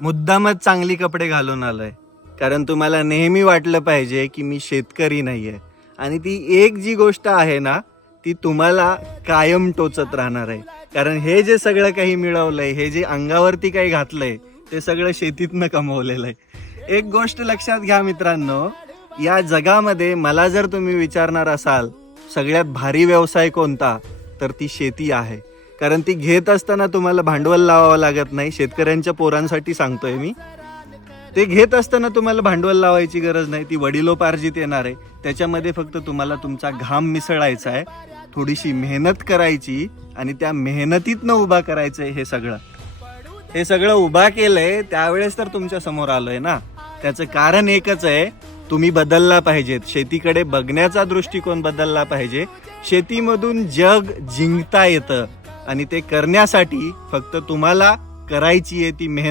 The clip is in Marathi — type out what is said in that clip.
मुद्दामच चांगली कपडे घालून आलोय, कारण तुम्हाला नेहमी वाटलं पाहिजे की मी शेतकरी नाहीये. आणि ती एक जी गोष्ट आहे ना, ती तुम्हाला कायम टोचत राहणार आहे. कारण हे जे सगळं काही मिळवलंय, हे जे अंगावरती काही घातलंय, ते सगळं शेतीतनं कमवलेलं आहे. एक गोष्ट लक्षात घ्या मित्रांनो, या जगामध्ये मला जर तुम्ही विचारणार असाल सगळ्यात भारी व्यवसाय कोणता, तर ती शेती आहे. कारण ती घेत असताना तुम्हाला भांडवल लावावं लागत नाही. शेतकऱ्यांच्या पोरांसाठी सांगतोय मी. ते घेत असताना तुम्हाला भांडवल लावायची गरज नाही. ती वडिलोपार्जित येणार आहे. त्याच्यामध्ये फक्त तुम्हाला तुमचा घाम मिसळायचा आहे, थोडीशी मेहनत करायची आणि त्या मेहनतीतनं उभा करायचंय. हे सगळं उभा केलंय त्यावेळेस तर तुमच्या समोर आलोय ना. त्याचं कारण एकच आहे, तुम्ही बदलला पाहिजेत. शेतीकडे बघण्याचा दृष्टिकोन बदलला पाहिजे. शेतीमधून जग जिंकता येतं आणि ते करण्यासाठी फक्त तुम्हाला करायची आहे ती मेहनत.